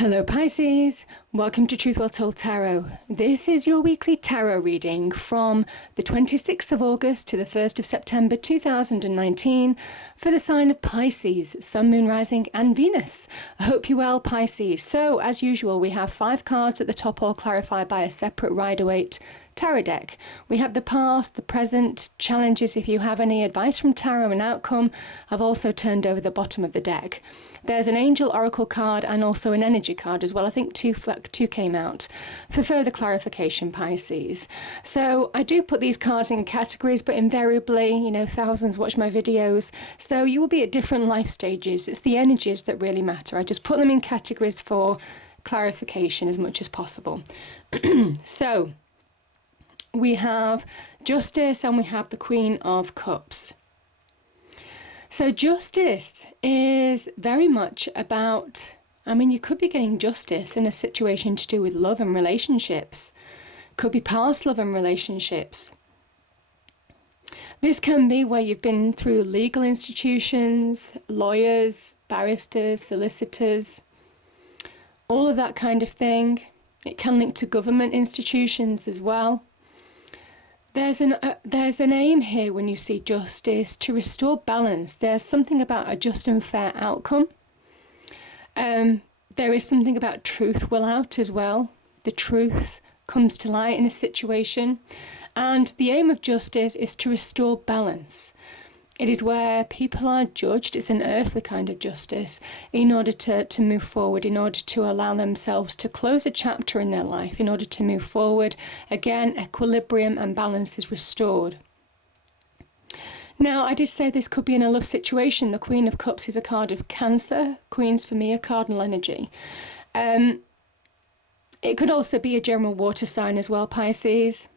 Hello Pisces, welcome to Truth Well Told Tarot. This is your weekly tarot reading from the 26th of August to the 1st of September 2019 for the sign of Pisces, Sun, Moon, Rising and Venus. I hope you're well, Pisces. So as usual, we have 5 cards at the top, all clarified by a separate Rider-Waite tarot deck. We have the past, the present, challenges. If you have any advice from tarot and outcome, I've also turned over the bottom of the deck. There's an angel oracle card and also an energy card as well. I think two came out for further clarification, Pisces. So I do put these cards in categories, but invariably, you know, thousands watch my videos, so you will be at different life stages. It's the energies that really matter. I just put them in categories for clarification as much as possible. So we have Justice and we have the Queen of Cups. So justice is very much about, you could be getting justice in a situation to do with love and relationships. Could be past love and relationships. This can be where you've been through legal institutions, lawyers, barristers, solicitors, all of that kind of thing. It can link to government institutions as well. There's an aim here when you see justice to restore balance. There's something about a just and fair outcome. There is something about truth will out as well. The truth comes to light in a situation. And the aim of justice is to restore balance. It is where people are judged. It's an earthly kind of justice in order to move forward, in order to allow themselves to close a chapter in their life, in order to move forward. Again, equilibrium and balance is restored. Now, I did say this could be in a love situation. The Queen of Cups is a card of Cancer. Queens, for me, are cardinal energy. It could also be a general water sign as well, Pisces.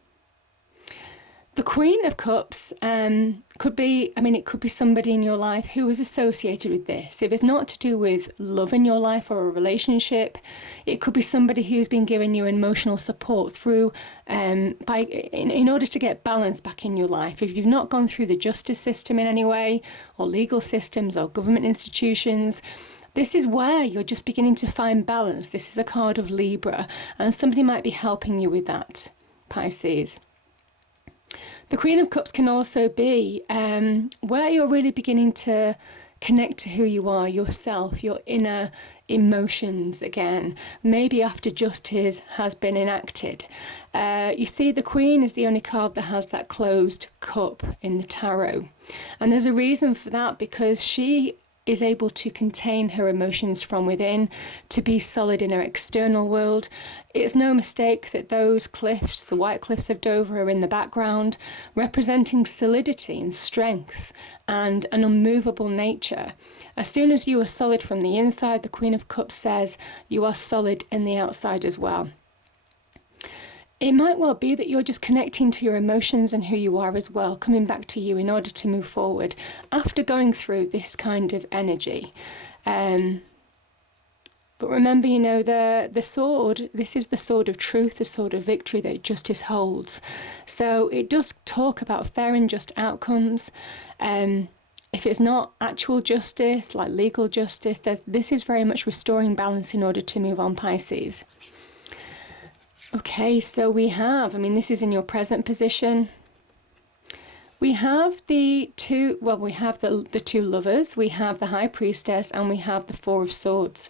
The Queen of Cups could be, it could be somebody in your life who is associated with this. If it's not to do with love in your life or a relationship, it could be somebody who's been giving you emotional support through, in order to get balance back in your life. If you've not gone through the justice system in any way, or legal systems or government institutions, this is where you're just beginning to find balance. This is a card of Libra, and somebody might be helping you with that, Pisces. The Queen of Cups can also be where you're really beginning to connect to who you are, yourself, your inner emotions again, maybe after justice has been enacted. You see, the Queen is the only card that has that closed cup in the tarot. And there's a reason for that, because she is able to contain her emotions from within, to be solid in her external world. It's no mistake that those cliffs, the White Cliffs of Dover, are in the background, representing solidity and strength and an unmovable nature. As soon as you are solid from the inside, the Queen of Cups says you are solid in the outside as well. It might well be that you're just connecting to your emotions and who you are as well, coming back to you in order to move forward after going through this kind of energy. But remember, you know, the sword, this is the sword of truth, the sword of victory that justice holds. So it does talk about fair and just outcomes. If it's not actual justice, like legal justice, this is very much restoring balance in order to move on, Pisces. Okay, so we have, this is in your present position. We have the two lovers, we have the High Priestess, and we have the Four of Swords.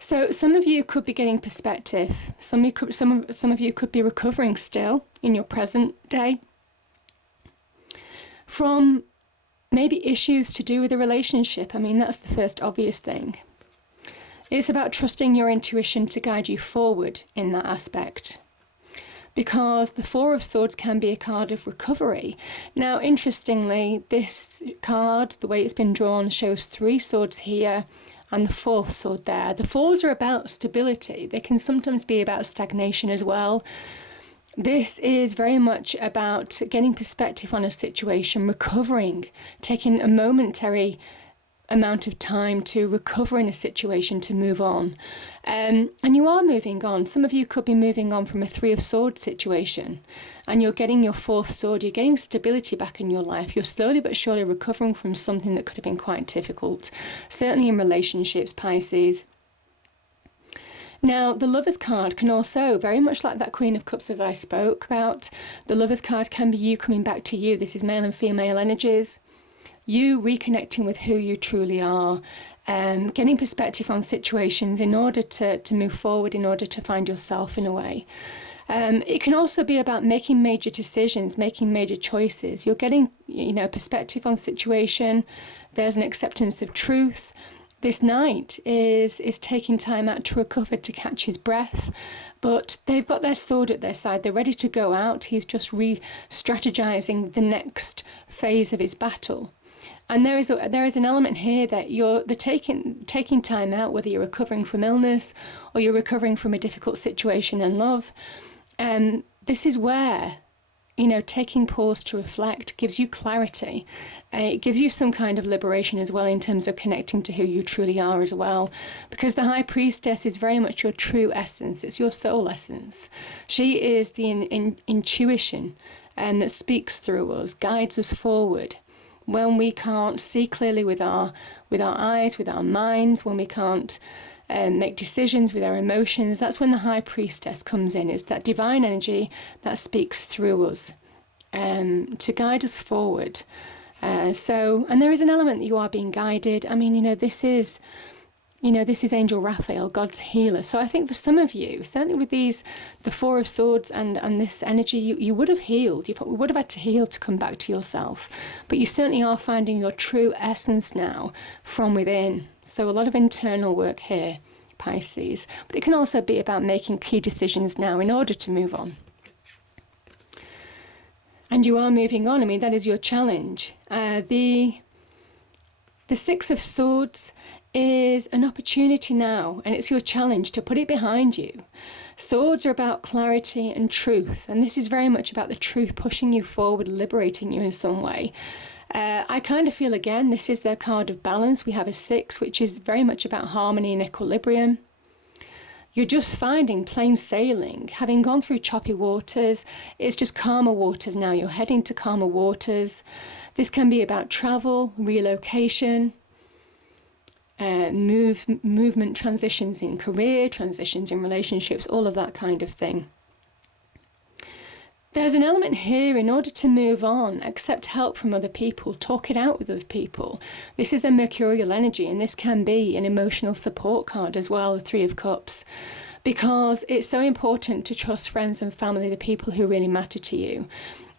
So some of you could be getting perspective. Some of you could be recovering still in your present day from maybe issues to do with a relationship. That's the first obvious thing. It's about trusting your intuition to guide you forward in that aspect. Because the Four of Swords can be a card of recovery. Now, interestingly, this card, the way it's been drawn, shows 3 swords here and the 4th sword there. The fours are about stability. They can sometimes be about stagnation as well. This is very much about getting perspective on a situation, recovering, taking a momentary amount of time to recover in a situation, to move on. And you are moving on. Some of you could be moving on from a Three of Swords situation, and you're getting your fourth sword. You're getting stability back in your life. You're slowly but surely recovering from something that could have been quite difficult, certainly in relationships, Pisces. Now, the Lover's card can also, very much like that Queen of Cups as I spoke about, the Lover's card can be you coming back to you. This is male and female energies. You reconnecting with who you truly are, getting perspective on situations in order to move forward, in order to find yourself in a way. It can also be about making major decisions, making major choices. You're getting, perspective on situation. There's an acceptance of truth. This knight is taking time out to recover, to catch his breath, but they've got their sword at their side. They're ready to go out. He's just re-strategizing the next phase of his battle. And there is an element here that you're taking time out, whether you're recovering from illness or you're recovering from a difficult situation in love. This is where, taking pause to reflect gives you clarity. It gives you some kind of liberation as well in terms of connecting to who you truly are as well. Because the High Priestess is very much your true essence. It's your soul essence. She is the intuition that speaks through us, guides us forward. When we can't see clearly with our eyes, with our minds, when we can't make decisions with our emotions, that's when the High Priestess comes in. It's that divine energy that speaks through us to guide us forward. And there is an element that you are being guided. I mean, this is Angel Raphael, God's healer. So I think for some of you, certainly with the Four of Swords and this energy, you would have healed. You would have had to heal to come back to yourself. But you certainly are finding your true essence now from within. So a lot of internal work here, Pisces. But it can also be about making key decisions now in order to move on. And you are moving on. I mean, that is your challenge. The Six of Swords is an opportunity now, and it's your challenge to put it behind you. Swords are about clarity and truth, and this is very much about the truth pushing you forward, liberating you in some way. I kind of feel, again, this is the card of balance. We have a 6, which is very much about harmony and equilibrium. You're just finding plain sailing. Having gone through choppy waters, it's just calmer waters now. You're heading to calmer waters. This can be about travel, relocation, movement, transitions in career, transitions in relationships, all of that kind of thing. There's an element here, in order to move on, accept help from other people, talk it out with other people. This is the Mercurial energy, and this can be an emotional support card as well, the Three of Cups, because it's so important to trust friends and family, the people who really matter to you.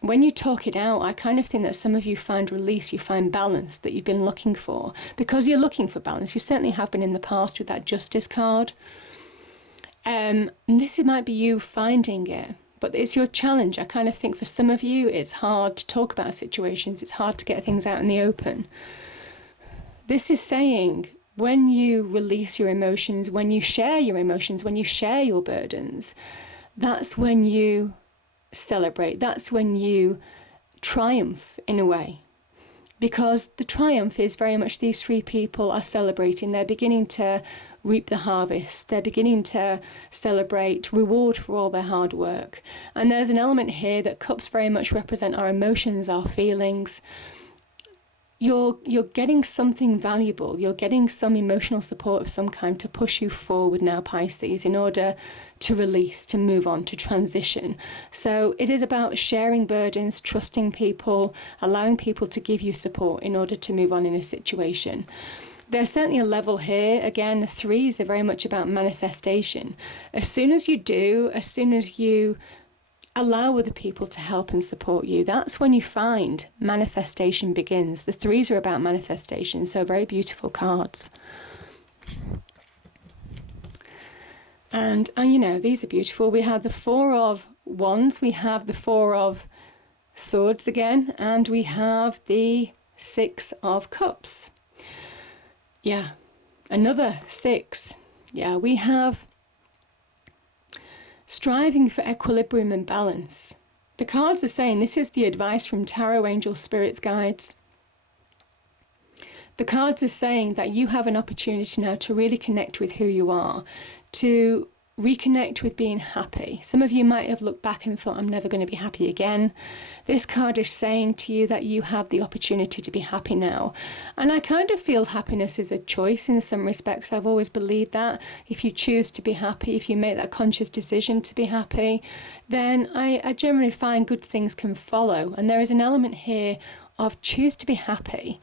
When you talk it out, I kind of think that some of you find release, you find balance that you've been looking for. Because you're looking for balance, you certainly have been in the past with that Justice card. And this might be you finding it, but it's your challenge. I kind of think for some of you, it's hard to talk about situations. It's hard to get things out in the open. This is saying, when you release your emotions, when you share your emotions, when you share your burdens, that's when you celebrate. That's when you triumph in a way, because the triumph is very much these three people are celebrating. They're beginning to reap the harvest. They're beginning to celebrate reward for all their hard work. And there's an element here that cups very much represent our emotions, our feelings. You're getting something valuable. You're getting some emotional support of some kind to push you forward now, Pisces, in order to release, to move on, to transition. So it is about sharing burdens, trusting people, allowing people to give you support in order to move on in a situation. There's certainly a level here. Again, the 3s are very much about manifestation. As soon as you allow other people to help and support you, that's when you find manifestation begins. The 3s are about manifestation, so very beautiful cards. And these are beautiful. We have the 4 of Wands, we have the 4 of Swords again, and we have the 6 of Cups. Yeah, another 6. Yeah, we have striving for equilibrium and balance. The cards are saying this is the advice from tarot, angel, spirits, guides. The cards are saying that you have an opportunity now to really connect with who you are, to reconnect with being happy. Some of you might have looked back and thought, I'm never going to be happy again. This card is saying to you that you have the opportunity to be happy now. And I kind of feel happiness is a choice in some respects. I've always believed that. If you choose to be happy, if you make that conscious decision to be happy, then I generally find good things can follow. And there is an element here of choose to be happy.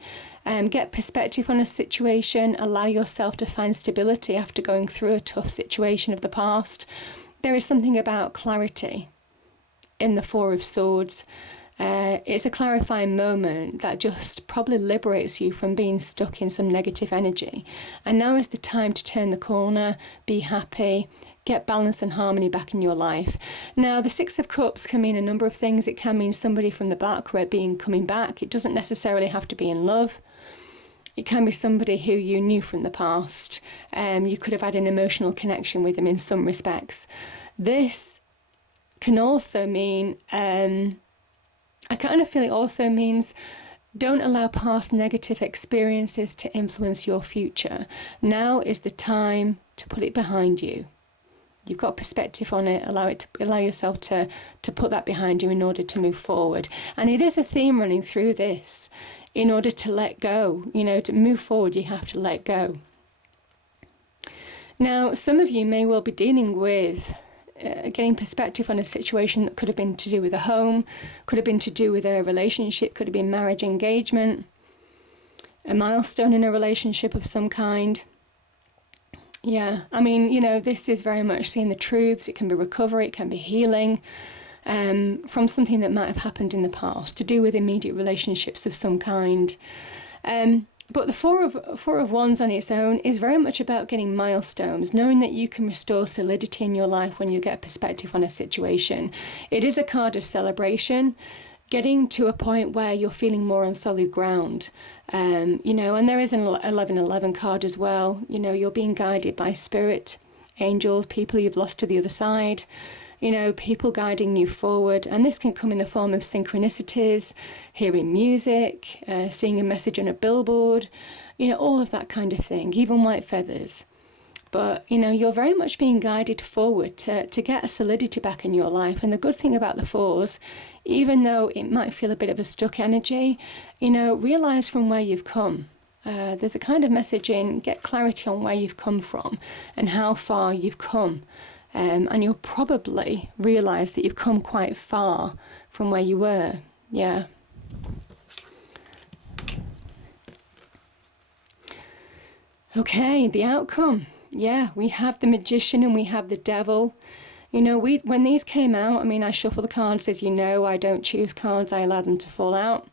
Get perspective on a situation, allow yourself to find stability after going through a tough situation of the past. There is something about clarity in the Four of Swords. It's a clarifying moment that just probably liberates you from being stuck in some negative energy. And now is the time to turn the corner, be happy, get balance and harmony back in your life. Now, the Six of Cups can mean a number of things. It can mean somebody from the back coming back. It doesn't necessarily have to be in love. It can be somebody who you knew from the past. You could have had an emotional connection with them in some respects. This can also mean, I kind of feel it also means don't allow past negative experiences to influence your future. Now is the time to put it behind you. You've got perspective on it. Allow yourself to put that behind you in order to move forward. And it is a theme running through this. In order to let go, to move forward, you have to let go. Now, some of you may well be dealing with getting perspective on a situation that could have been to do with a home, could have been to do with a relationship, could have been marriage, engagement, a milestone in a relationship of some kind. Yeah, I mean, this is very much seeing the truths. It can be recovery, it can be healing. From something that might have happened in the past, to do with immediate relationships of some kind. But the Four of Wands on its own is very much about getting milestones, knowing that you can restore solidity in your life when you get perspective on a situation. It is a card of celebration, getting to a point where you're feeling more on solid ground. And there is an 1111 card as well. You're being guided by spirit, angels, people you've lost to the other side. People guiding you forward. And this can come in the form of synchronicities, hearing music, seeing a message on a billboard, all of that kind of thing, even white feathers. But, you're very much being guided forward to get a solidity back in your life. And the good thing about the Fours, even though it might feel a bit of a stuck energy, realise from where you've come. There's a kind of message in, get clarity on where you've come from and how far you've come. And you'll probably realise that you've come quite far from where you were. Yeah. Okay, the outcome. Yeah, we have the Magician and we have the Devil. When these came out, I shuffle the cards, as you know. I don't choose cards, I allow them to fall out.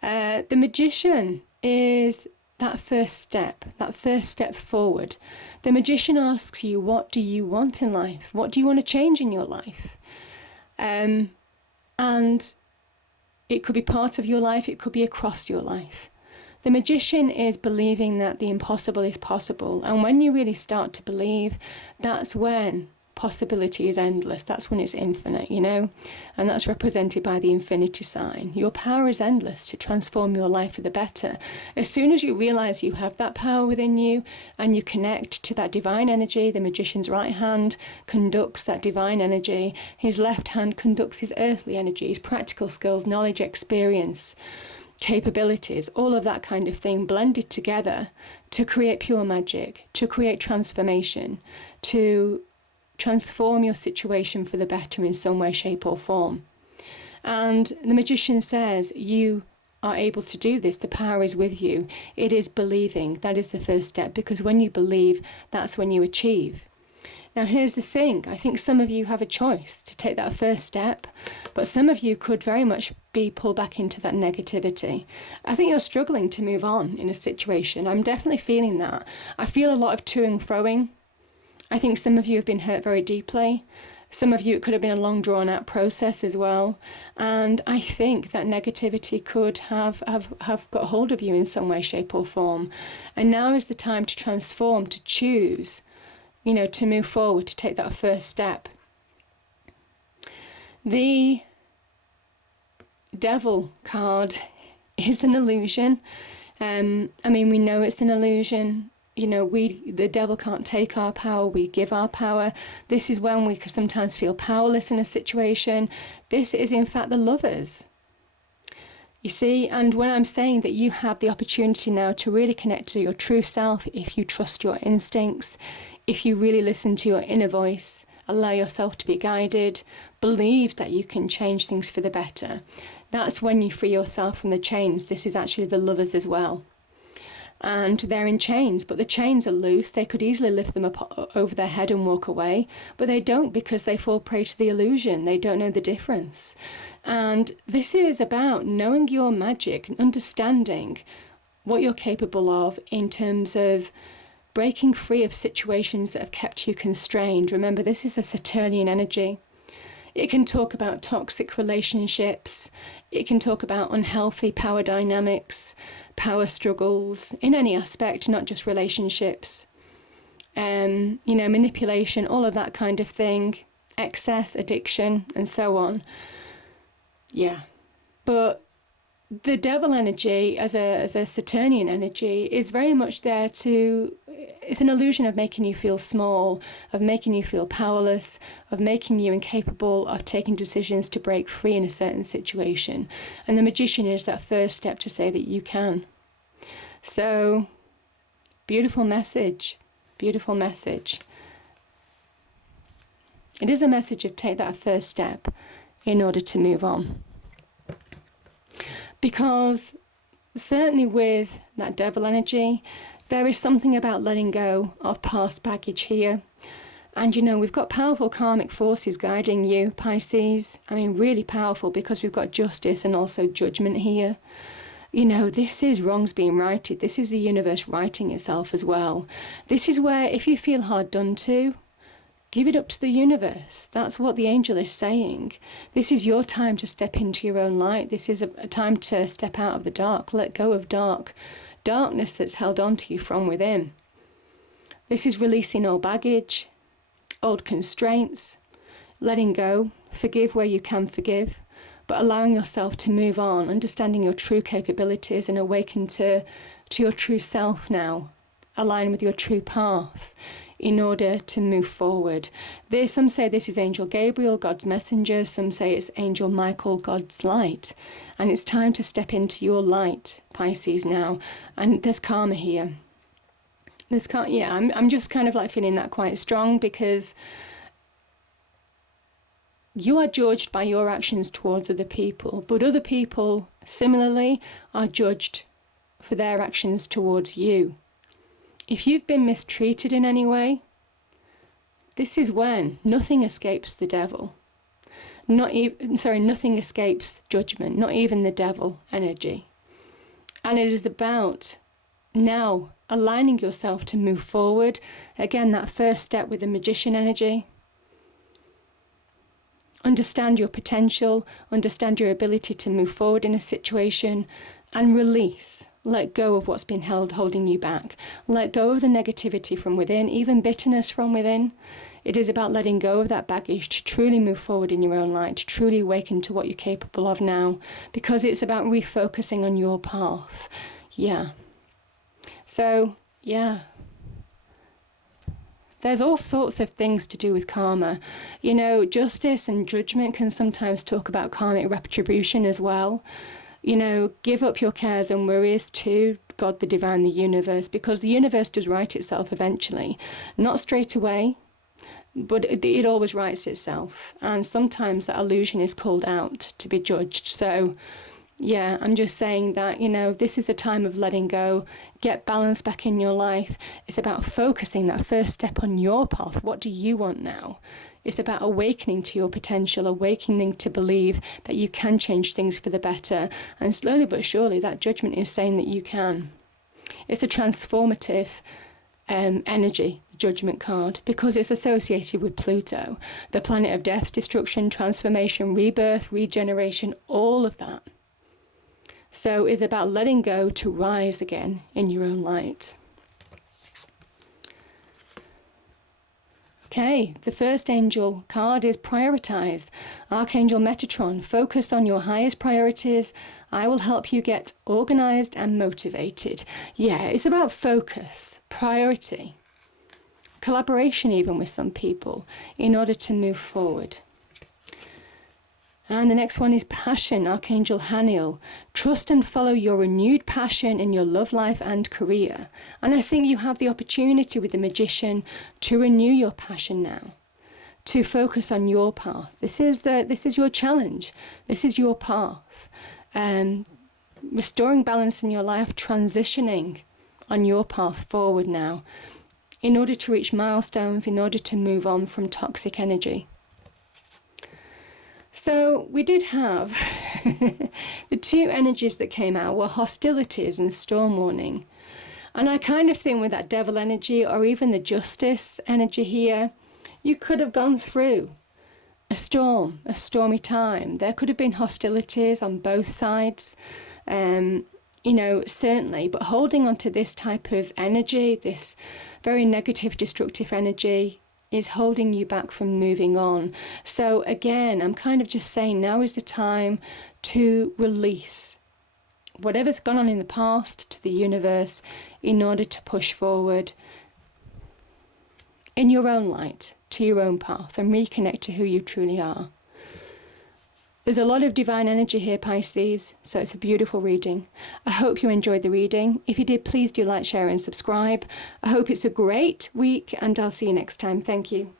The Magician is that first step forward. The Magician asks you, what do you want in life? What do you want to change in your life? And it could be part of your life, it could be across your life. The Magician is believing that the impossible is possible. And when you really start to believe, that's when possibility is endless. That's when it's infinite, and that's represented by the infinity sign. Your power is endless to transform your life for the better. As soon as you realize you have that power within you and you connect to that divine energy, the Magician's right hand conducts that divine energy. His left hand conducts his earthly energy, his practical skills, knowledge, experience, capabilities, all of that kind of thing blended together to create pure magic, to create transformation, to transform your situation for the better in some way, shape or form. And the Magician says you are able to do this. The power is with you. It is believing. That is the first step, because when you believe, that's when you achieve. Now, here's the thing. I think some of you have a choice to take that first step, but some of you could very much be pulled back into that negativity. I think you're struggling to move on in a situation. I'm definitely feeling that. I feel a lot of to and froing. I think some of you have been hurt very deeply. Some of you, it could have been a long drawn out process as well. And I think that negativity could have got hold of you in some way, shape or form. And now is the time to transform, to choose, to move forward, to take that first step. The Devil card is an illusion. I mean, we know it's an illusion. You know, the devil can't take our power, we give our power. This is when we can sometimes feel powerless in a situation. This is in fact the lovers. You see, and when I'm saying that you have the opportunity now to really connect to your true self, if you trust your instincts, if you really listen to your inner voice, allow yourself to be guided, believe that you can change things for the better, that's when you free yourself from the chains. This is actually the lovers as well. And they're in chains, but the chains are loose. They could easily lift them up over their head and walk away, but they don't, because they fall prey to the illusion. They don't know the difference. And this is about knowing your magic and understanding what you're capable of in terms of breaking free of situations that have kept you constrained. Remember, this is a Saturnian energy. It can talk about toxic relationships. It can talk about unhealthy power dynamics, power struggles in any aspect, not just relationships. You know, manipulation, all of that kind of thing, excess, addiction, and so on. Yeah. But the devil energy as a Saturnian energy is very much there to, it's an illusion of making you feel small, of making you feel powerless, of making you incapable of taking decisions to break free in a certain situation. And the magician is that first step to say that you can. So, beautiful message, beautiful message. It is a message of take that first step in order to move on. Because certainly with that devil energy, there is something about letting go of past baggage here. And you know, we've got powerful karmic forces guiding you, Pisces. I mean, really powerful, because we've got justice and also judgment here. You know, this is wrongs being righted. This is the universe righting itself as well. This is where, if you feel hard done to, give it up to the universe. That's what the angel is saying. This is your time to step into your own light. This is a time to step out of the dark. Let go of darkness that's held on to you from within. This is releasing old baggage, old constraints, letting go, forgive where you can forgive, but allowing yourself to move on, understanding your true capabilities and awaken to your true self now, align with your true path in order to move forward. Some say this is Angel Gabriel, God's messenger. Some say it's Angel Michael, God's light. And it's time to step into your light, Pisces, now. And there's karma here. I'm just kind of like feeling that quite strong, because you are judged by your actions towards other people, but other people similarly are judged for their actions towards you. If you've been mistreated in any way, this is when nothing escapes the devil. Nothing escapes judgment, not even the devil energy. And it is about now aligning yourself to move forward. Again, that first step with the magician energy. Understand your potential, understand your ability to move forward in a situation, and release. Let go of what's been holding you back. Let go of the negativity from within, even bitterness from within. It is about letting go of that baggage to truly move forward in your own light, to truly awaken to what you're capable of now, because it's about refocusing on your path. Yeah. So, yeah. There's all sorts of things to do with karma. You know, justice and judgment can sometimes talk about karmic retribution as well. You know, give up your cares and worries to God, the divine, the universe, because the universe does right itself eventually. Not straight away, but it always rights itself. And sometimes that illusion is called out to be judged. So, yeah, I'm just saying that, you know, this is a time of letting go, get balance back in your life. It's about focusing that first step on your path. What do you want now? It's about awakening to your potential, awakening to believe that you can change things for the better. And slowly but surely, that judgment is saying that you can. It's a transformative energy, the judgment card, because it's associated with Pluto, the planet of death, destruction, transformation, rebirth, regeneration, all of that. So it's about letting go to rise again in your own light. Okay, the first angel card is prioritize. Archangel Metatron, focus on your highest priorities. I will help you get organized and motivated. Yeah, it's about focus, priority, collaboration even with some people in order to move forward. And the next one is passion, Archangel Haniel. Trust and follow your renewed passion in your love life and career. And I think you have the opportunity with the Magician to renew your passion now, to focus on your path. This is your challenge. This is your path. Restoring balance in your life, transitioning on your path forward now in order to reach milestones, in order to move on from toxic energy. So we did have the two energies that came out were hostilities and storm warning. And I kind of think with that devil energy or even the justice energy here, you could have gone through a storm, a stormy time. There could have been hostilities on both sides, certainly. But holding on to this type of energy, this very negative, destructive energy, is holding you back from moving on. So again, I'm kind of just saying now is the time to release whatever's gone on in the past to the universe in order to push forward in your own light, to your own path, and reconnect to who you truly are. There's a lot of divine energy here, Pisces, so it's a beautiful reading. I hope you enjoyed the reading. If you did, please do like, share and subscribe. I hope it's a great week, and I'll see you next time. Thank you.